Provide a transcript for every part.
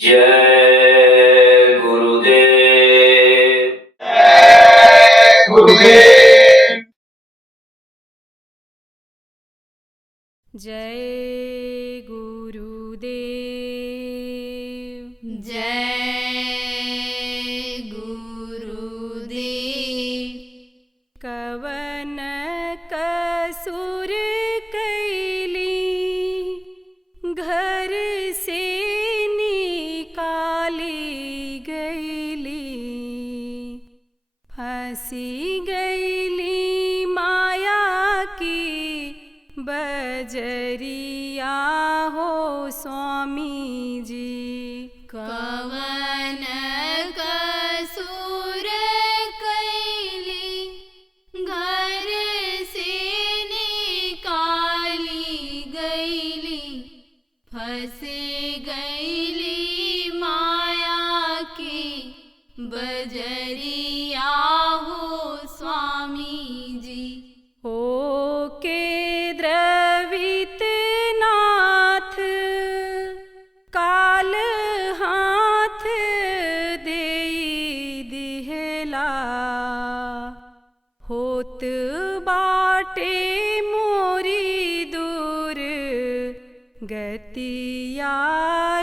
जय गुरुदेव। गुरुदेव। जय गुरुदेव। जय गुरुदेव। कवन कसुर कैली घर से निकाली गईली, फंसी गईली माया की बजरिया हो स्वामी जी। कवन कसुर कैली घर से निकाली गईली, फंसे गईली माया की बजरिया हो स्वामी जी। हो के द्रवित नाथ काल हाथ देई दिहला, होत बाटे मोरी दूर गतिया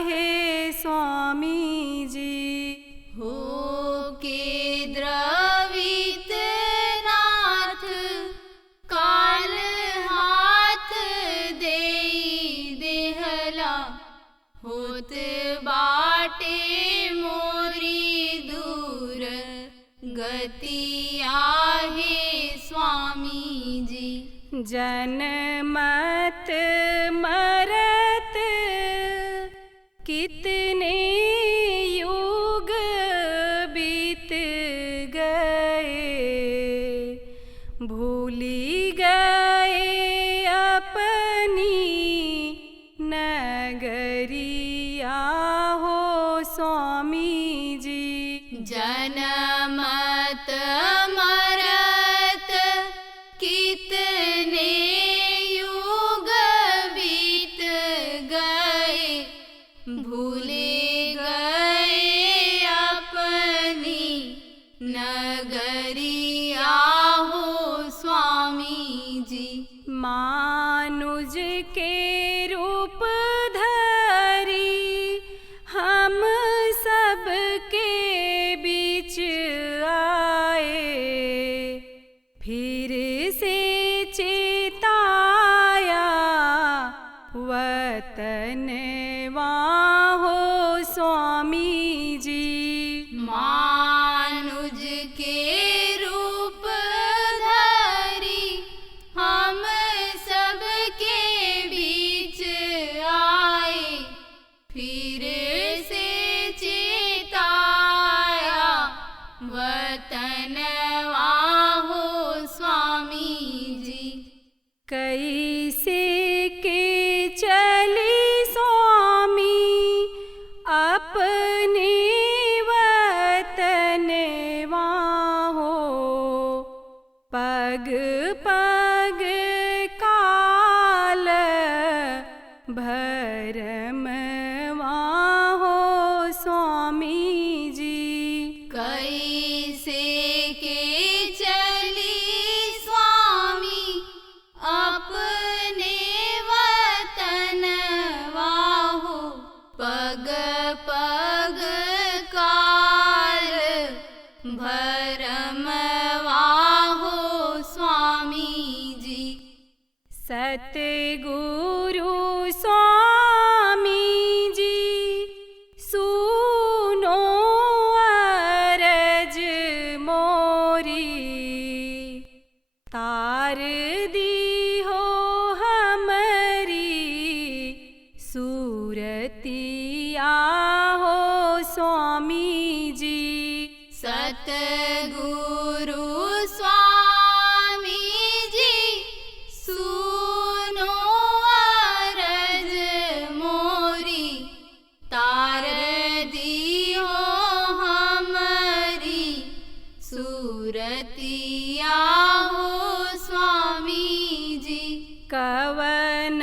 है स्वामी जी। हो के द्रवित नाथ काल हाथ देई देहला, होत बाटे मोरी दूर गतिया है स्वामी जी। जनमत मरत कितने युग बीत गए, भूली गए अपनी नगरिया हो स्वामी जी। जनमत मरत कितने युग बीत गए, भूले गए अपनी नगरिया हो स्वामी जी। मानुज के रूप धरी हम सबके बीच आए, फिर से चेताया वतनवा हो स्वामी जी। मानुज के रूप धरी हम सबके बीच आए, फिर से चेताया वतनवा हो स्वामी जी। कैसे के चली स्वामी अपने वतनवा हो, पग पग काल भरमवा हो स्वामी जी। कैसे के चली स्वामी अपने वतनवा हो, पग पग काल भरमवा हो स्वामी जी। सतगुरु स्वामी जी सुनो अरज मोरी, तार दी हो हमरी सूरतिया हो स्वामी जी। सतगुरु स्वामी जी सुनो अरज कवन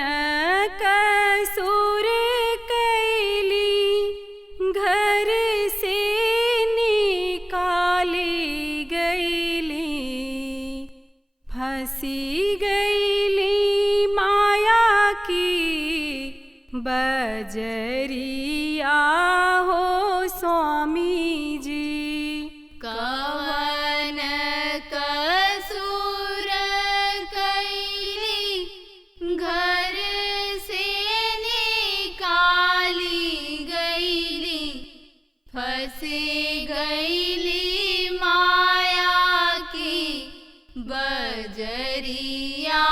कसूर कैली घर से निकाली गईली, फंसी गईली माया की बजरिया हो स्वामी जी। कवन कसूर कैली घर से निकाली गईली, फंसी गईली माया की बजरिया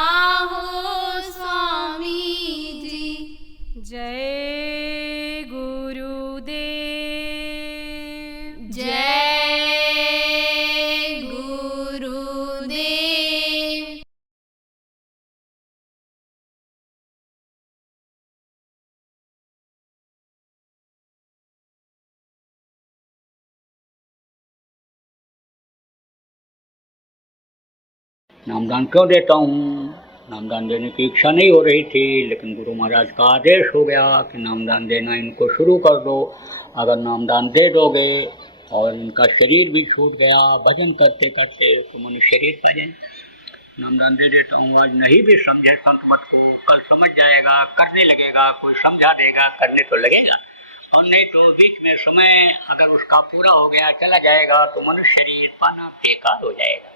हो स्वामी जी। जय गुरुदेव। जय गुरुदेव। नामदान क्यों देता हूँ? नामदान देने की इच्छा नहीं हो रही थी, लेकिन गुरु महाराज का आदेश हो गया कि नामदान देना इनको शुरू कर दो। अगर नामदान दे दोगे और इनका शरीर भी छूट गया भजन करते करते तो मनुष्य शरीर पा जाए। नामदान दे देता हूँ। आज नहीं भी समझे संत मत को, कल समझ जाएगा, करने लगेगा, कोई समझा देगा, करने तो लगेगा। और नहीं तो बीच में समय अगर उसका पूरा हो गया चला जाएगा तो मनुष्य शरीर पाना बेकार हो जाएगा।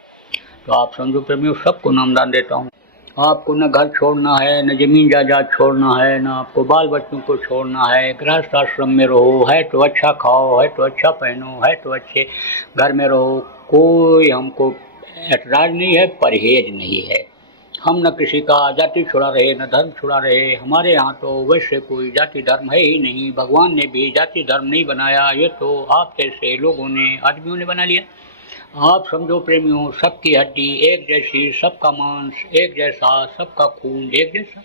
तो आप समझो प्रेमियों, सबको नामदान देता हूँ। आपको न घर छोड़ना है, न जमीन जायदाद छोड़ना है, न आपको बाल बच्चों को छोड़ना है। गृहस्थ आश्रम में रहो, है तो अच्छा खाओ, है तो अच्छा पहनो, है तो अच्छे घर में रहो। कोई हमको ऐतराज नहीं है, परहेज नहीं है। हम न किसी का जाति छुड़ा रहे, न धर्म छुड़ा रहे। हमारे यहाँ तो वैसे कोई जाति धर्म है ही नहीं। भगवान ने भी जाति धर्म नहीं बनाया, ये तो आप जैसे लोगों ने, आदमियों ने बना लिया। आप समझो प्रेमियों, सबकी हड्डी एक जैसी, सबका मांस एक जैसा, सबका खून एक जैसा।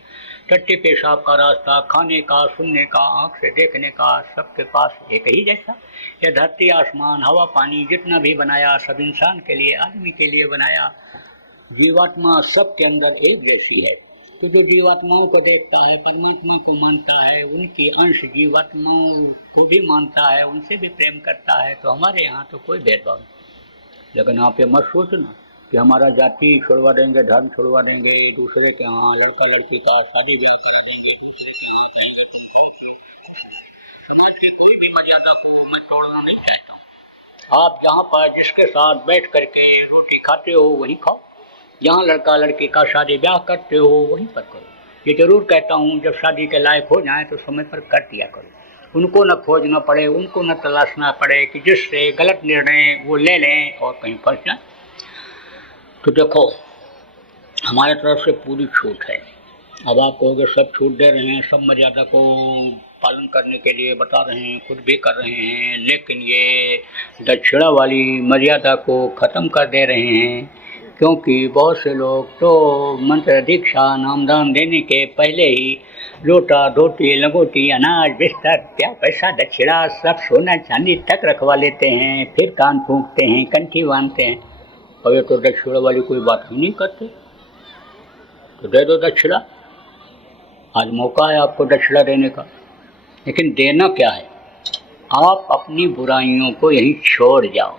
टट्टी पेशाब का रास्ता, खाने का, सुनने का, आँख से देखने का, सबके पास एक ही जैसा। यह धरती आसमान हवा पानी जितना भी बनाया सब इंसान के लिए, आदमी के लिए बनाया। जीवात्मा सबके अंदर एक जैसी है। तो जो जीवात्माओं को देखता है, परमात्मा को मानता है, उनकी अंश जीवात्माओं को भी मानता है, उनसे भी प्रेम करता है। तो हमारे यहाँ तो कोई भेदभाव नहीं। लेकिन आप ये मत सोचना कि हमारा जाति छोड़वा देंगे, धर्म छोड़वा देंगे, दूसरे के यहाँ लड़का लड़की का शादी ब्याह करा देंगे, दूसरे के यहाँ जाएंगे। समाज की कोई भी मर्यादा को मैं तोड़ना नहीं चाहता हूँ। आप यहाँ पर जिसके साथ बैठ करके रोटी खाते हो वही खाओ, जहाँ लड़का लड़की का शादी ब्याह करते हो वहीं पर करो। ये जरूर कहता हूँ, जब शादी के लायक हो जाए तो समय पर कर दिया करो। उनको न खोजना पड़े, उनको न तलाशना पड़े कि जिससे गलत निर्णय वो ले लें और कहीं फंस जाए। तो देखो, हमारे तरफ से पूरी छूट है। अब आप कहोगे सब छूट दे रहे हैं, सब मर्यादा को पालन करने के लिए बता रहे हैं, खुद भी कर रहे हैं, लेकिन ये दक्षिणा वाली मर्यादा को ख़त्म कर दे रहे हैं। क्योंकि बहुत से लोग तो मंत्र दीक्षा नामदान देने के पहले ही लोटा धोती लंगोटी अनाज बिस्तर क्या पैसा दक्षिणा सब सोना चांदी तक रखवा लेते हैं, फिर कान फूंकते हैं, कंठी बांधते हैं। और ये तो दक्षिणा वाली कोई बात ही नहीं करते। तो दे दो दक्षिणा, आज मौका है आपको दक्षिणा देने का। लेकिन देना क्या है? आप अपनी बुराइयों को यहीं छोड़ जाओ,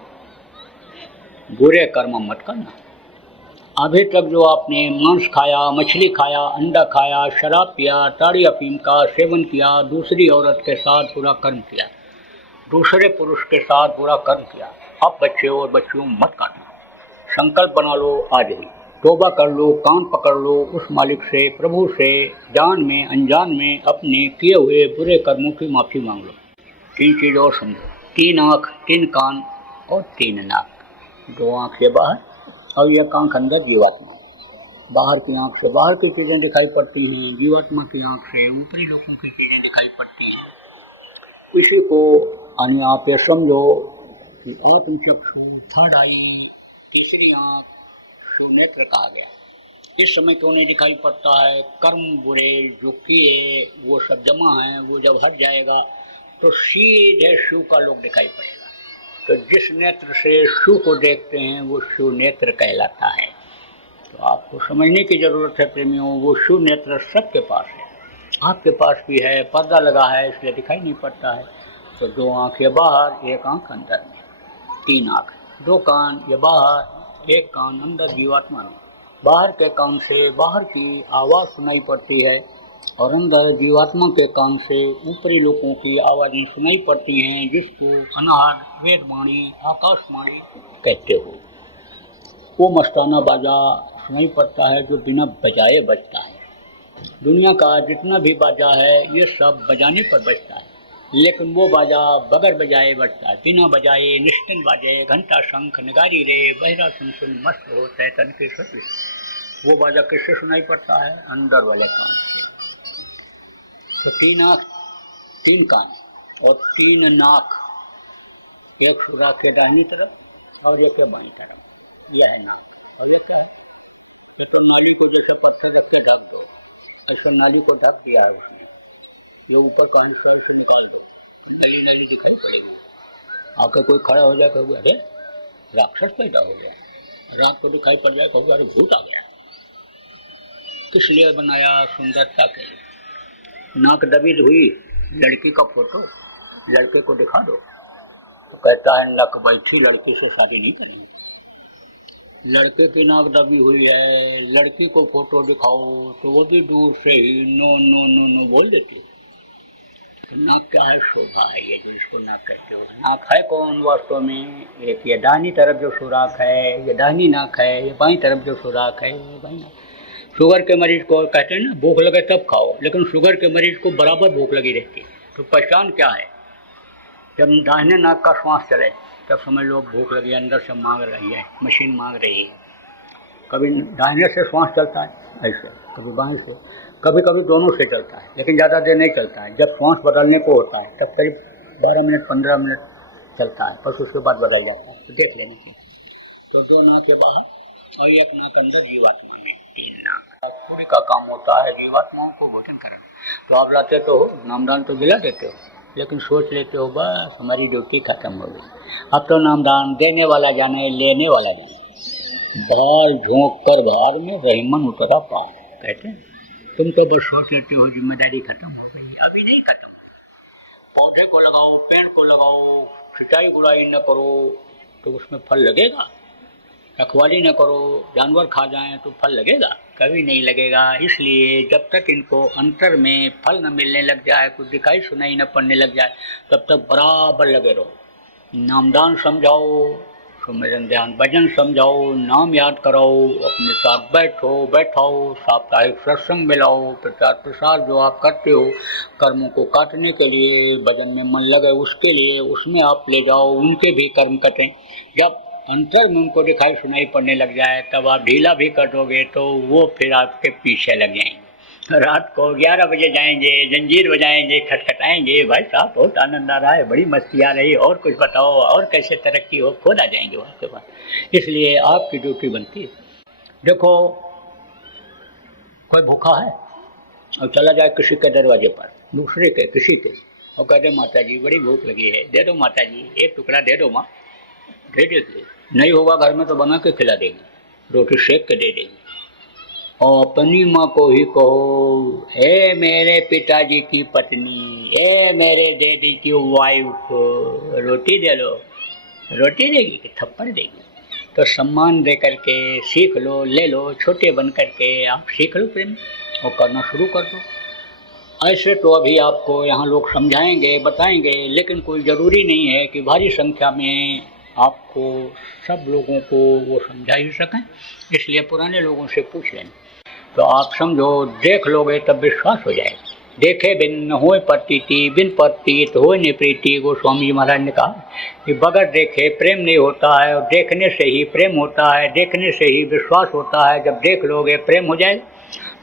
बुरे कर्म मत करना। अभी तक जो आपने मांस खाया, मछली खाया, अंडा खाया, शराब पिया, ताड़ी अफीम का सेवन किया, दूसरी औरत के साथ बुरा कर्म किया, दूसरे पुरुष के साथ बुरा कर्म किया, अब बच्चे और बच्चियों मत काटना। संकल्प बना लो, आज ही तौबा कर लो, कान पकड़ लो, उस मालिक से, प्रभु से, जान में अनजान में अपने किए हुए बुरे कर्मों की माफ़ी मांग लो। 3 चीज़ और समझो, 3 आँख, 3 कान और 3 नाक। 2 आँख से बाहर और एक आँख अंदर जीवात्मा। बाहर की आँख से बाहर की चीज़ें दिखाई पड़ती हैं, जीवात्मा की आँख से ऊपरी लोगों की चीज़ें दिखाई पड़ती हैं। इसी को यानी आप ये समझो कि आत्मचक्षु, थर्ड आई, तीसरी आँख, नेत्र कहा गया। इस समय क्यों नहीं दिखाई पड़ता है? कर्म बुरे जो किए वो सब जमा हैं, वो जब हट जाएगा तो सीधे शिव का लोक दिखाई पड़ेगा। तो जिस नेत्र से शिव को देखते हैं वो शिव नेत्र कहलाता है। तो आपको समझने की जरूरत है प्रेमियों, वो शिव नेत्र सबके पास है, आपके पास भी है। पर्दा लगा है इसलिए दिखाई नहीं पड़ता है। तो 2 आँख ये बाहर, 1 आँख अंदर में, 3 आँख, 2 कान ये बाहर, 1 कान अंदर जीवात्मा में। बाहर के कान से बाहर की आवाज़ सुनाई पड़ती है और अंदर जीवात्मा के कान से ऊपरी लोगों की आवाज़ें सुनाई पड़ती हैं, जिसको अनाहर, वेदवाणी, आकाशवाणी कहते हो। वो मस्ताना बाजा सुनाई पड़ता है जो बिना बजाए बजता है। दुनिया का जितना भी बाजा है ये सब बजाने पर बजता है, लेकिन वो बाजा बगैर बजाए बजता है, बिना बजाए निश्चिंत बाजे, घंटा, शंख, नगारी रे, बहरा सुन सुन मस्त हो चैतन के सत्य। वो बाजा किससे सुनाई पड़ता है? अंदर वाले कान से। तो 3 आँख, 3 कान और 3 नाक, एक सुराख के दाहिनी तरफ और एक बाईं तरफ, यह है नाक। और ये क्या है? तो नाली को जैसे पत्ते रख के ढक दो, ऐसा नाली को ढक दिया है उसने। ये ऊपर का हिस्सा से निकाल दो, नली नली दिखाई पड़ेगी। आके कोई खड़ा हो जाए, कहोगे अरे राक्षस पैदा हो गया, रात को दिखाई पड़ जाए, कहोगे अरे भूत आ गया। किस लिए बनाया? सुंदरता के लिए। नाक दबी हुई, लड़की का फोटो लड़के को दिखा दो तो कहता है नक बैठी लड़की से शादी नहीं करेंगे। लड़के की नाक दबी हुई है, लड़की को फोटो दिखाओ तो वो भी दूर से ही नो नो नो नो बोल देती है। नाक क्या है? शोभा है ये जो इसको नाक कहते हो। नाक है कौन वास्तव में? एक ये दाहिनी तरफ जो सुराख है ये दाहिनी नाक है, ये बाईं तरफ जो सुराख है ये बाईं नाक। शुगर के मरीज को कहते हैं ना भूख लगे तब खाओ, लेकिन शुगर के मरीज को बराबर भूख लगी रहती है। तो पहचान क्या है? जब दाहिने नाक का श्वास चले तब समझ लो भूख लगी, अंदर से मांग रही है, मशीन मांग रही है। कभी दाहिने से श्वास चलता है ऐसे, कभी बाएं से, कभी कभी दोनों से चलता है, लेकिन ज़्यादा देर नहीं चलता है। जब श्वास बदलने को होता है तब करीब 12 मिनट 15 मिनट चलता है, बस उसके बाद बदल जाता है। तो देख लेने की। तो 2 नाक के बाहर और 1 नाक अंदर जीवात्मा में, 3 नाक। पूरी का काम होता है जीवात्माओं को भोजन करना। तो आप लाते तो हो, नामदान तो दिला देते हो, लेकिन सोच लेते हो बस हमारी ड्यूटी खत्म हो गई। अब तो नामदान देने वाला जाने, लेने वाला जाने। बाल झोंक कर भार में रहीमन उतरा पार, कहते हैं। तुम तो बस सोच लेते हो जिम्मेदारी खत्म हो गई, अभी नहीं खत्म। पौधे को लगाओ, पेड़ को लगाओ, सिंचाई गुड़ाई न करो तो उसमें फल लगेगा। रखवाली न करो, जानवर खा जाएं तो फल लगेगा? कभी नहीं लगेगा। इसलिए जब तक इनको अंतर में फल न मिलने लग जाए, कुछ दिखाई सुनाई न पड़ने लग जाए, तब तक बराबर लगे रहो। नामदान समझाओ, सुमिरन ध्यान भजन समझाओ, नाम याद कराओ, अपने साथ बैठाओ, साप्ताहिक सत्संग मिलाओ, प्रचार प्रसार जो आप करते हो कर्मों को काटने के लिए, भजन में मन लगे उसके लिए, उसमें आप ले जाओ, उनके भी कर्म कटें। जब अंतर में उनको दिखाई सुनाई पड़ने लग जाए तब आप ढीला भी कर दोगे तो वो फिर आपके पीछे लग जाएंगे। रात को 11 बजे जाएंगे, जंजीर बजाएंगे, खटखटाएंगे, भाई साहब बहुत आनंद आ रहा है, बड़ी मस्ती आ रही है, और कुछ बताओ, और कैसे तरक्की हो, खुद आ जाएंगे वो आपके पास। इसलिए आपकी ड्यूटी बनती है। देखो कोई भूखा है और चला जाए किसी के दरवाजे पर, दूसरे के किसी के, और कहते माता जी बड़ी भूख लगी है, दे दो माता जी, एक टुकड़ा दे दो माँ। दे देगी, नहीं होगा घर में तो बना के खिला देगी, रोटी सेक के दे देगी। और अपनी माँ को ही कहो, ए मेरे पिताजी की पत्नी, ए मेरे डैडी की वाइफ, रोटी दे लो, रोटी देगी कि थप्पड़ देगी? तो सम्मान दे करके सीख लो, ले लो, छोटे बन करके आप सीख लो प्रेम और करना शुरू कर दो। ऐसे तो अभी आपको यहाँ लोग समझाएंगे, बताएंगे, लेकिन कोई ज़रूरी नहीं है कि भारी संख्या में आपको सब लोगों को वो समझा ही सकें। इसलिए पुराने लोगों से पूछ लें तो आप समझो, देख लोगे तब विश्वास हो जाएगा। देखे बिन न होए प्रतीति, बिन प्रतीत होए न प्रीति। गोस्वामी जी महाराज ने कहा कि बगैर देखे प्रेम नहीं होता है, और देखने से ही प्रेम होता है, देखने से ही विश्वास होता है। जब देख लोगे प्रेम हो जाएगा।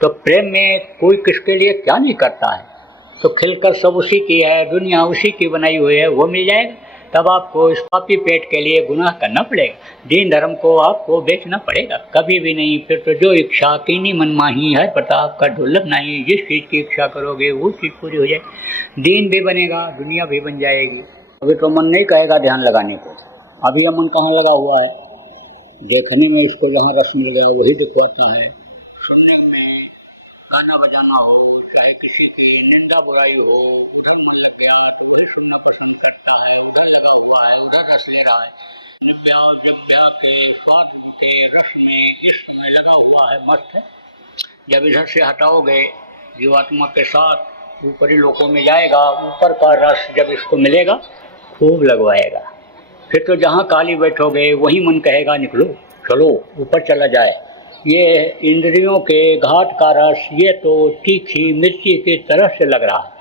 तो प्रेम में कोई किसके लिए क्या नहीं करता है, तो खिलकर सब उसी की है, दुनिया उसी की बनाई हुई है, वो मिल जाएगा। तब आपको इस पापी पेट के लिए गुनाह करना पड़ेगा, दीन धर्म को आपको बेचना पड़ेगा, कभी भी नहीं। फिर तो जो इच्छा कीनी मन माही है, प्रताप का दुर्लभ नहीं। जिस चीज़ की इच्छा करोगे वो चीज़ पूरी हो जाए, दीन भी बनेगा, दुनिया भी बन जाएगी। अभी तो मन नहीं कहेगा ध्यान लगाने को, अभी यह मन कहाँ लगा हुआ है? देखने में इसको जहाँ रस मिल गया वही दिखवाता है, सुनने में गाना बजाना हो, चाहे किसी की निंदा बुराई हो, उधर मन लग गया तो वही सुनना पसंद करता है, उधर लगा हुआ है, उधर रस ले रहा है। जब ब्याह के स्वाद के रस में इश्क में लगा हुआ है, मस्त है। जब इधर से हटाओगे जीवात्मा के साथ ऊपरी लोकों में जाएगा, ऊपर का रस जब इसको मिलेगा खूब लगवाएगा। फिर तो जहाँ काली बैठोगे वही मन कहेगा निकलो, चलो ऊपर चला जाए। ये इंद्रियों के घाट का रस ये तो तीखी मिर्ची की तरह से लग रहा है,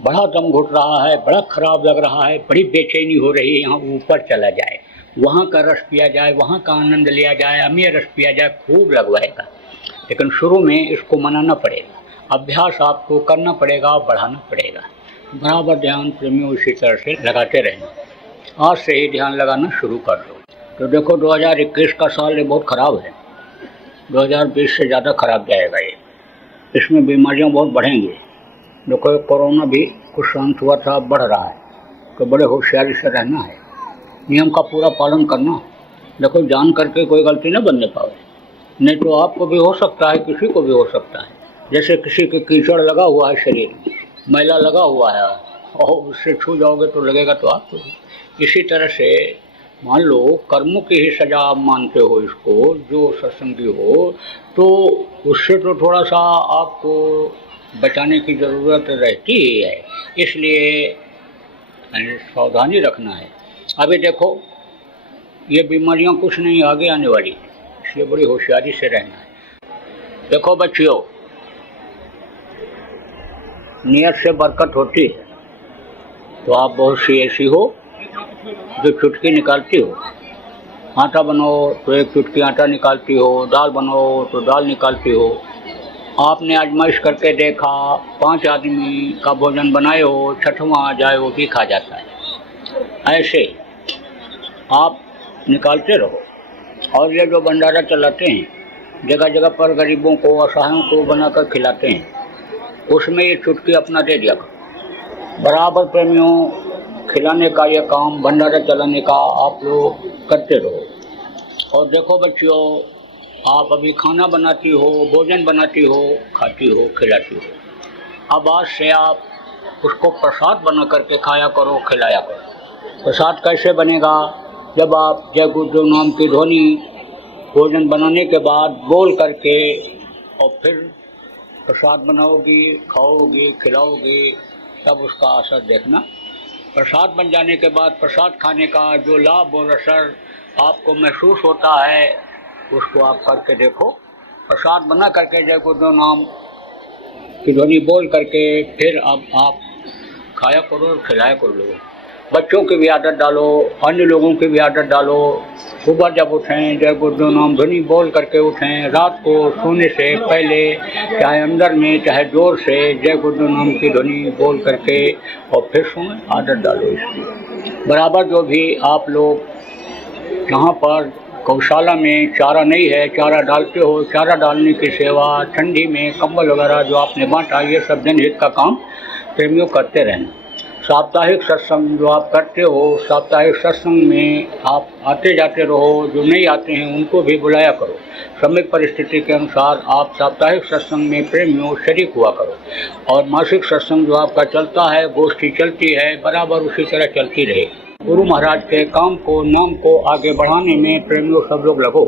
बड़ा दम घुट रहा है, बड़ा खराब लग रहा है, बड़ी बेचैनी हो रही है। यहाँ ऊपर चला जाए, वहाँ का रस पिया जाए, वहाँ का आनंद लिया जाए, अमीय रस पिया जाए, खूब लगवाएगा। लेकिन शुरू में इसको मनाना पड़ेगा, अभ्यास आपको करना पड़ेगा, बढ़ाना पड़ेगा। बराबर ध्यान प्रेमियों इसी तरह से लगाते रहना। आज से ही ध्यान लगाना शुरू कर दो। तो देखो 2021 का साल ये बहुत ख़राब है, 2020 से ज़्यादा ख़राब जाएगा ये। इसमें बीमारियां बहुत बढ़ेंगी। देखो कोरोना भी कुछ शांत हुआ था, अब बढ़ रहा है, तो बड़े होशियारी से रहना है, नियम का पूरा पालन करना। देखो जान करके कोई गलती न बनने पाए, नहीं तो आपको भी हो सकता है, किसी को भी हो सकता है। जैसे किसी के कीचड़ लगा हुआ है, शरीर में मैला लगा हुआ है और उससे छू जाओगे तो लगेगा तो आपको भी। इसी तरह से मान लो कर्मों की ही सजा आप मानते हो इसको, जो सत्संगी हो, तो उससे तो थोड़ा सा आपको बचाने की ज़रूरत रहती ही है, इसलिए सावधानी रखना है। अभी देखो ये बीमारियां कुछ नहीं आगे आने वाली, इसलिए बड़ी होशियारी से रहना है। देखो बच्चियों, नियत से बरकत होती है, तो आप बहुत सी ऐसी हो जो चुटकी निकालती हो। आटा बनाओ तो एक चुटकी आटा निकालती हो, दाल बनाओ तो दाल निकालती हो। आपने आजमाइश करके देखा, 5 आदमी का भोजन बनाए हो, 6वां आ जाए वो भी खा जाता है। ऐसे आप निकालते रहो। और ये जो भंडारा चलाते हैं, जगह जगह पर गरीबों को, असहायों को बनाकर खिलाते हैं, उसमें ये चुटकी अपना दे दिया करो। बराबर प्रेमियों, खिलाने का ये काम, भंडारा चलाने का आप लोग करते रहो। और देखो बच्चियों, आप अभी खाना बनाती हो, भोजन बनाती हो, खाती हो, खिलाती हो। अब आज से आप उसको प्रसाद बना करके खाया करो, खिलाया करो। प्रसाद कैसे बनेगा? जब आप जय गुरुदेव नाम की ध्वनि भोजन बनाने के बाद बोल करके और फिर प्रसाद बनाओगी, खाओगी, खिलाओगी, तब उसका असर देखना। प्रसाद बन जाने के बाद प्रसाद खाने का जो लाभ और असर आपको महसूस होता है, उसको आप करके देखो। प्रसाद बना करके जय गुरुदेव नाम की ध्वनि बोल करके फिर अब आप खाया करो और खिलाया करो। बच्चों की भी आदत डालो, अन्य लोगों की भी आदत डालो। सुबह जब उठें जय गुरुदेव नाम ध्वनि बोल करके उठें। रात को सोने से पहले चाहे अंदर में चाहे जोर से जय गुरुदेव नाम की ध्वनि बोल करके और फिर सोएं। आदत डालो इसकी। बराबर जो भी आप लोग यहाँ पर गौशाला में चारा नहीं है, चारा डालते हो, चारा डालने की सेवा, ठंडी में कंबल वगैरह जो आपने बांटा, ये सब जनहित का काम प्रेमियों करते रहना। साप्ताहिक सत्संग जो आप करते हो, साप्ताहिक सत्संग में आप आते जाते रहो। जो नहीं आते हैं उनको भी बुलाया करो। समय परिस्थिति के अनुसार आप साप्ताहिक सत्संग में प्रेमियों शरीक हुआ करो। और मासिक सत्संग जो आपका चलता है, गोष्ठी चलती है, बराबर उसी तरह चलती रहे। गुरु महाराज के काम को, नाम को आगे बढ़ाने में प्रेमियों सब लोग लगो।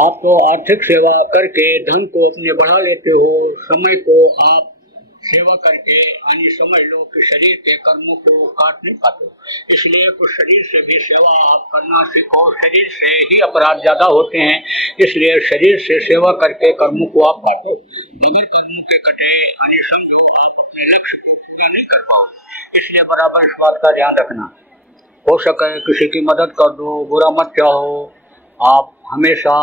आप तो आर्थिक सेवा करके धन को अपने बढ़ा लेते हो, समय को आप सेवा करके यानी समझ लो कि शरीर के कर्मों को काट नहीं पाते, इसलिए कुछ शरीर से भी सेवा आप करना सीखो। शरीर से ही अपराध ज्यादा होते हैं, इसलिए शरीर से सेवा करके कर्मों को आप काटो। बगैर कर्मों के कटे यानी समझो आप अपने लक्ष्य को पूरा नहीं कर पाओ, इसलिए बराबर इस बात का ध्यान रखना। हो सके किसी की मदद कर दो, बुरा मत चाहो। आप हमेशा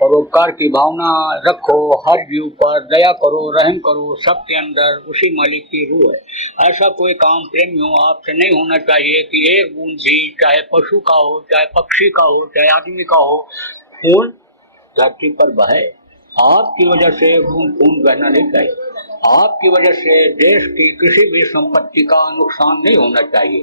परोपकार की भावना रखो, हर जीव पर दया करो, रहम करो। सबके अंदर उसी मालिक की रूह है। ऐसा कोई काम प्रेमियों आपसे नहीं होना चाहिए कि एक बूंद भी, चाहे पशु का हो, चाहे पक्षी का हो, चाहे आदमी का हो, खून धरती पर बहे। आपकी वजह से खून बहना नहीं चाहिए, आपकी वजह से देश की किसी भी संपत्ति का नुकसान नहीं होना चाहिए।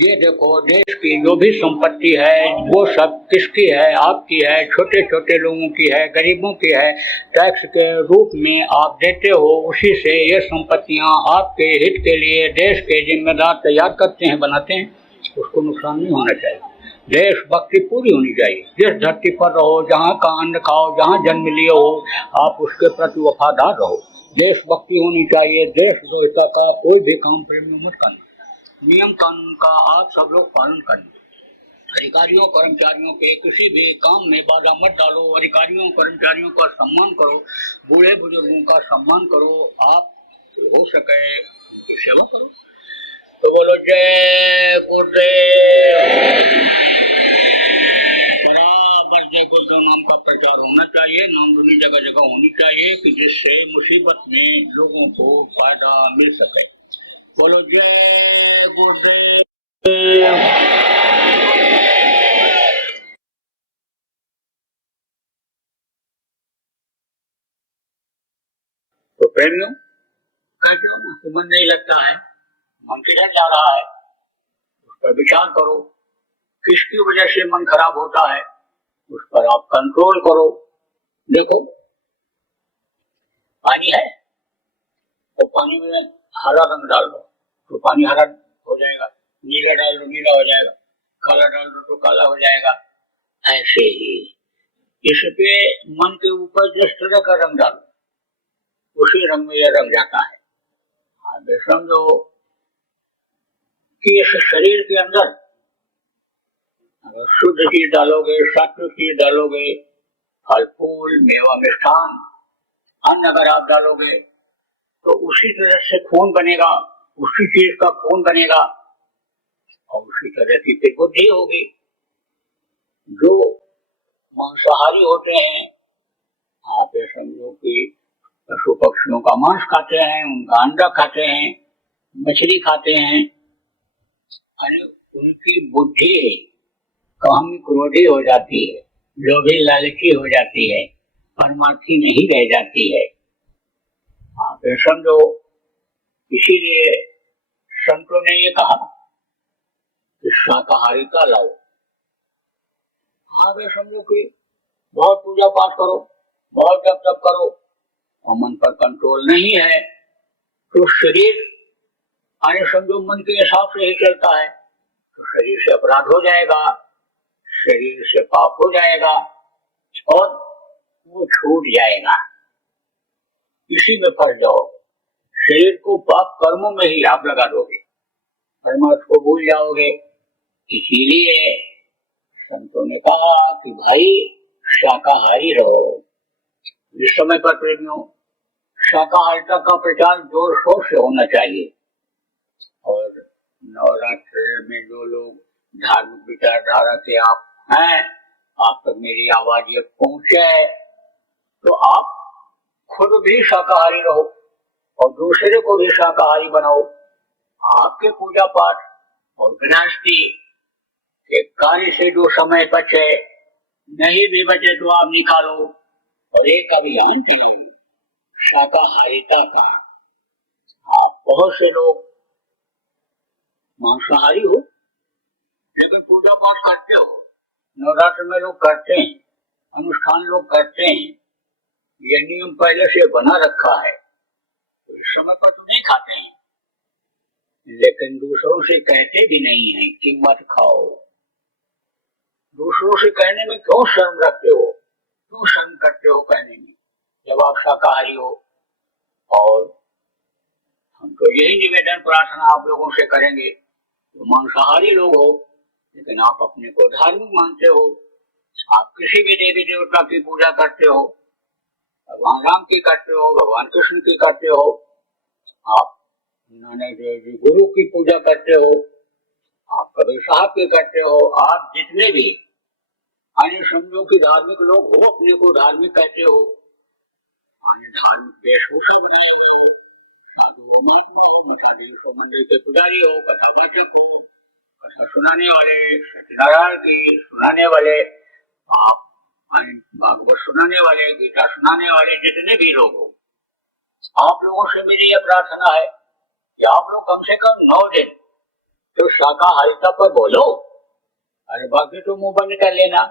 ये देखो, देश की जो भी संपत्ति है वो सब किसकी है? आपकी है, छोटे छोटे लोगों की है, गरीबों की है। टैक्स के रूप में आप देते हो, उसी से ये संपत्तियां आपके हित के लिए देश के जिम्मेदार तैयार करते हैं, बनाते हैं। उसको नुकसान नहीं होना चाहिए। देशभक्ति पूरी होनी चाहिए। जिस धरती पर रहो, जहाँ का अन्न खाओ, जहाँ जन्म लिए हो, आप उसके प्रति वफादार रहो। देशभक्ति होनी चाहिए। देशद्रोहिता का कोई भी काम प्रेमी मत करना। नियम कानून का आप सब लोग पालन करना। अधिकारियों कर्मचारियों के किसी भी काम में बाधा मत डालो। अधिकारियों कर्मचारियों का सम्मान करो, बूढ़े बुजुर्गों का सम्मान करो। आप हो सके उनकी सेवा करो। तो बोलो जय गुरुदेव। बराबर जय गुरुदेव नाम का प्रचार होना चाहिए, नामधुनी जगह जगह होनी चाहिए कि जिससे मुसीबत में लोगों को फायदा मिल सके। बोलो जय गुरुदेव। तो प्रेमियों, कैसा मन नहीं लगता है, मन किधर जा रहा है, उस पर विचार करो। किसकी वजह से मन खराब होता है, उस पर आप कंट्रोल करो। देखो, पानी है तो पानी में हरा रंग डाल दो तो पानी हरा हो जाएगा, नीला डाल दो नीला हो जाएगा, काला डाल दो तो काला हो जाएगा। ऐसे ही इस पे मन के ऊपर जिस तरह का रंग डालो, उसी रंग में यह रंग जाता है। आगे समझो कि इस शरीर के अंदर अगर शुद्ध चीज डालोगे, सात्विक चीज डालोगे, फल फूल मेवा मिष्ठान अन्न अगर आप डालोगे तो उसी तरह से खून बनेगा, उसी चीज का खून बनेगा और उसी तरह की फिर बुद्धि होगी। जो मांसाहारी होते हैं, आप ये समझो कि पशु पक्षियों का मांस खाते हैं, उनका अंडा खाते हैं, मछली खाते हैं, उनकी बुद्धि काम क्रोधी हो जाती है, लोभी लालची हो जाती है, परमार्थी नहीं रह जाती है। आप ये समझो, इसीलिए संतों ने ये कहा कि शाकाहारिता लाओ। आप ये समझो कि बहुत पूजा पाठ करो, बहुत जप तप करो और मन पर कंट्रोल नहीं है तो शरीर आने समझो मन के हिसाब से ही चलता है तो शरीर से अपराध हो जाएगा, शरीर से पाप हो जाएगा और वो छूट जाएगा। इसी में फंस जाओ। शरीर को पाप कर्मों में ही आप लगा दोगे, परमात्मा को भूल जाओगे। इसीलिए संतों ने कहा कि भाई शाकाहारी रहो। इस समय पर प्रेमियों, शाकाहारिता का प्रचार जोर शोर से होना चाहिए। और नवरात्र में जो लोग धार्मिक विचारधारा के आप हैं, आप तक मेरी आवाज ये पहुंचे तो आप खुद भी शाकाहारी रहो और दूसरे को भी शाकाहारी बनाओ। आपके पूजा पाठ और गृहस्थी के कार्य से जो समय बचे, नहीं भी बचे तो आप निकालो और एक अभियान चलाइए शाकाहारिता का। आप बहुत से लोग मांसाहारी हो लेकिन पूजा पाठ करते हो, नवरात्र में लोग करते हैं, अनुष्ठान लोग करते हैं, ये नियम पहले से बना रखा है तो इस समय पर तो नहीं खाते हैं, लेकिन दूसरों से कहते भी नहीं है कि मत खाओ। दूसरों से कहने में क्यों शर्म रखते हो, क्यों शर्म करते हो कहने में, जब आप शाकाहारी हो। और हम तो यही निवेदन प्रार्थना आप लोगों से करेंगे, तो मांसाहारी लोग हो लेकिन आप अपने को धार्मिक मानते हो, आप किसी भी देवी देवता की पूजा करते हो, भगवान राम की करते हो, भगवान कृष्ण की करते हो, आप नानक देव जी गुरु की पूजा करते हो, आप कबीर साहब की करते हो, आप जितने भी अन्य समझो कि धार्मिक लोग हो, अपने को धार्मिक कहते हो, धार्मिक वेशभूषा बनाए हुए हो, मंदिर के पुजारी हो, कथा वाचक हो, कथा सुनाने वाले, सत्यनारायण की सुनाने वाले, आप भागवत सुनाने वाले, गीता सुनाने वाले जितने भी लोग हो, आप लोगों से मेरी यह प्रार्थना है कि आप लोग कम से कम 9 दिन तो शाकाहारिता पर बोलो, अरे बाकी तो मुंह बंद कर लेना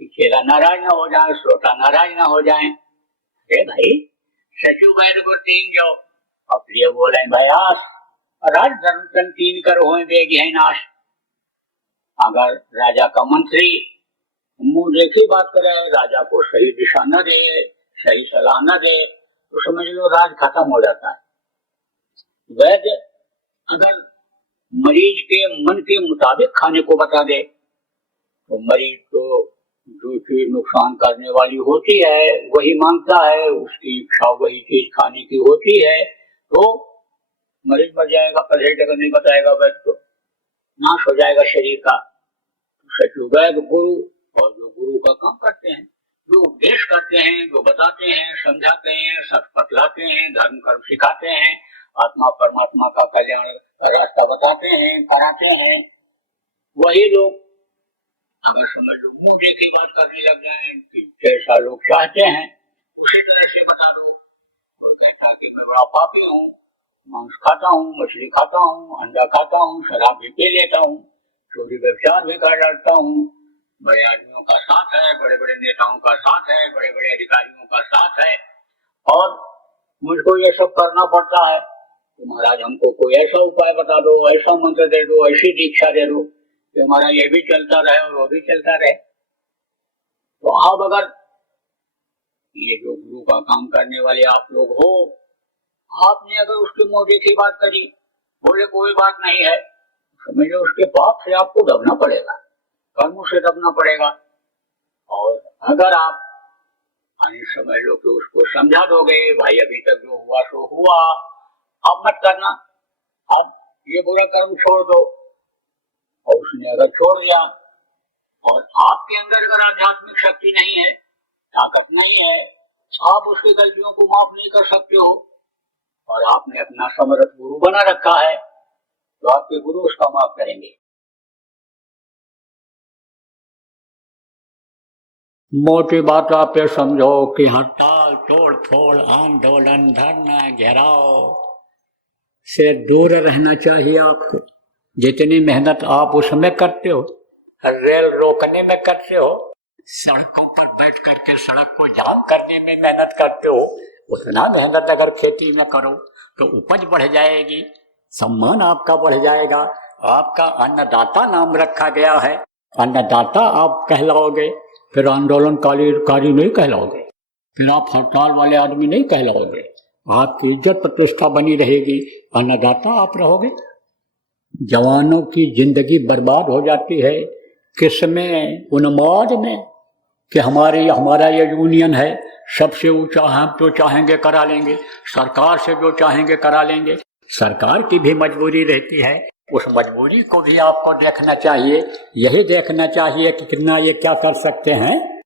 कि चेला नाराज ना हो जाए, श्रोता नाराज ना हो जाए। भाई सचिव वैद को 3 जो अप्रिय बोले भयास राज धर्म तन 3 कर हो बेग है नाश। अगर राजा का मंत्री मुंह देखी बात करे, राजा को सही दिशा न दे, सही सलाह न दे, तो समझ लो राज खत्म हो जाता है। वैद्य अगर मरीज के मन के मुताबिक खाने को बता दे, तो मरीज तो जो चीज नुकसान करने वाली होती है वही मांगता है, उसकी इच्छा वही चीज खाने की होती है, तो मरीज मर जाएगा। परहेज अगर नहीं बताएगा वैद्य को, नाश हो जाएगा शरीर का। सचिव वैद्य गुरु, और जो गुरु का काम करते हैं, जो उपदेश करते हैं, जो बताते हैं, समझाते हैं, सच पतलाते हैं, धर्म कर्म सिखाते हैं, आत्मा परमात्मा का कल्याण का रास्ता बताते हैं, कराते हैं, वही लोग अगर समझ लो मुंह देखी बात करने लग जाएं कि जैसा लोग चाहते हैं उसी तरह से बता दो। और कहता कि मैं बड़ा पापी हूँ, मांस खाता हूँ, मछली खाता हूँ, अंडा खाता हूँ, शराब भी पी लेता हूँ, चोरी व्यभिचार भी कर डालता हूँ, बड़े आदमियों का साथ है, बड़े बड़े नेताओं का साथ है, बड़े बड़े अधिकारियों का साथ है, और मुझको ये सब करना पड़ता है। तो महाराज हमको कोई ऐसा उपाय बता दो, ऐसा मंत्र दे दो, ऐसी दीक्षा दे दो कि हमारा ये भी चलता रहे और वो भी चलता रहे। तो आप अगर ये जो गुरु का काम करने वाले आप लोग हो, आपने अगर उसके मुंह देखी बात करी, बोले कोई बात नहीं है, समझो उसके पाप से आपको दबना पड़ेगा, कर्मों से दबना पड़ेगा। और अगर आप समझ लो कि उसको समझा दोगे, भाई अभी तक जो हुआ सो हुआ, अब मत करना, अब ये बुरा कर्म छोड़ दो, और उसने अगर छोड़ दिया, और आपके अंदर अगर आध्यात्मिक शक्ति नहीं है, ताकत नहीं है, आप उसकी गलतियों को माफ नहीं कर सकते हो, और आपने अपना समर्थ गुरु बना रखा है, तो आपके गुरु उसका माफ करेंगे। मोटी बात आप ये समझो कि हड़ताल, तोड़ फोड़, आंदोलन, धरना, घेराव से दूर रहना चाहिए आपको। जितनी मेहनत आप उसमें करते हो, रेल रोकने में करते हो, सड़कों पर बैठ करके सड़क को जाम करने में मेहनत करते हो, उतना मेहनत अगर खेती में करो तो उपज बढ़ जाएगी, सम्मान आपका बढ़ जाएगा। आपका अन्नदाता नाम रखा गया है, अन्नदाता आप कहलाओगे, फिर आंदोलनकारी नहीं कहलाओगे, फिर आप हड़ताल वाले आदमी नहीं कहलाओगे, आपकी इज्जत प्रतिष्ठा बनी रहेगी, अन्नदाता आप रहोगे। जवानों की जिंदगी बर्बाद हो जाती है किसमें? उन्माद में कि हमारा ये यूनियन है, सबसे ऊंचा हम तो चाहेंगे करा लेंगे, सरकार से जो चाहेंगे करा लेंगे। सरकार की भी मजबूरी रहती है, उस मजबूरी को भी आपको देखना चाहिए। यही देखना चाहिए कि कितना ये क्या कर सकते हैं,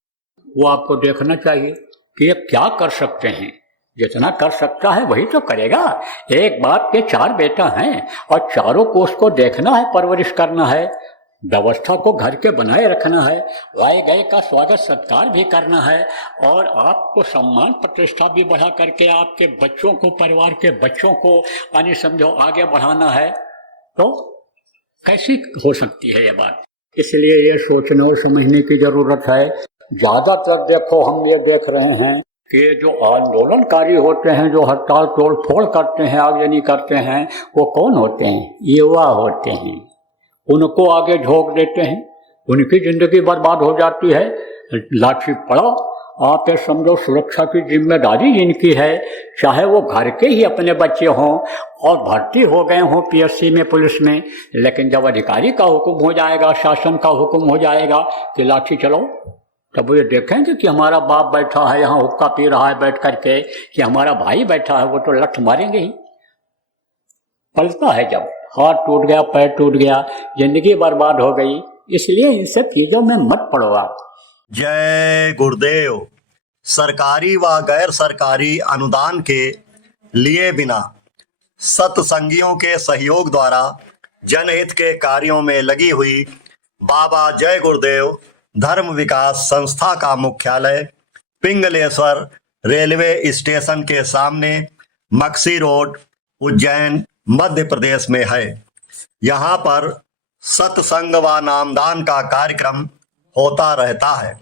वो आपको देखना चाहिए कि ये क्या कर सकते हैं। जितना कर सकता है वही तो करेगा। एक बाप के 4 बेटा हैं और चारों को उसको देखना है, परवरिश करना है, व्यवस्था को घर के बनाए रखना है, आए गए का स्वागत सत्कार भी करना है, और आपको सम्मान प्रतिष्ठा भी बढ़ा करके आपके बच्चों को, परिवार के बच्चों को यानी समझो आगे बढ़ाना है। तो कैसी हो सकती है ये बात? इसलिए ये सोचने और समझने की जरूरत है। ज्यादातर देखो हम ये देख रहे हैं कि जो आंदोलनकारी होते हैं, जो हड़ताल तोड़ फोड़ करते हैं, आगजनी करते हैं, वो कौन होते हैं? युवा होते हैं। उनको आगे झोंक देते हैं, उनकी जिंदगी बर्बाद हो जाती है। लाठी पड़ा, आप ये समझो सुरक्षा की जिम्मेदारी जिनकी है, चाहे वो घर के ही अपने बच्चे हों और भर्ती हो गए हों पीएससी में, पुलिस में, लेकिन जब अधिकारी का हुक्म हो जाएगा, शासन का हुक्म हो जाएगा कि लाठी चलो, तब वो ये देखेंगे कि हमारा बाप बैठा है यहाँ हुक्का पी रहा है बैठ करके, कि हमारा भाई बैठा है, वो तो लठ मारेंगे ही। पलता है जब हाथ टूट गया, पैर टूट गया, जिंदगी बर्बाद हो गई। इसलिए इन सब चीजों में मत पड़ो आप। जय गुरुदेव। सरकारी व गैर सरकारी अनुदान के लिए बिना सत्संगियों के सहयोग द्वारा जनहित के कार्यों में लगी हुई बाबा जय गुरुदेव धर्म विकास संस्था का मुख्यालय पिंगलेश्वर रेलवे स्टेशन के सामने मक्सी रोड, उज्जैन, मध्य प्रदेश में है। यहाँ पर सत्संग व नामदान का कार्यक्रम होता रहता है।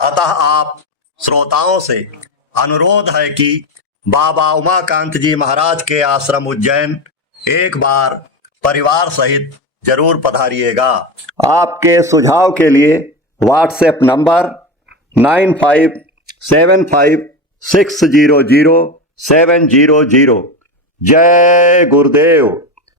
अतः आप श्रोताओं से अनुरोध है कि बाबा उमाकांत जी महाराज के आश्रम उज्जैन एक बार परिवार सहित जरूर पधारिएगा। आपके सुझाव के लिए व्हाट्सएप नंबर 9575600700। जय गुरुदेव।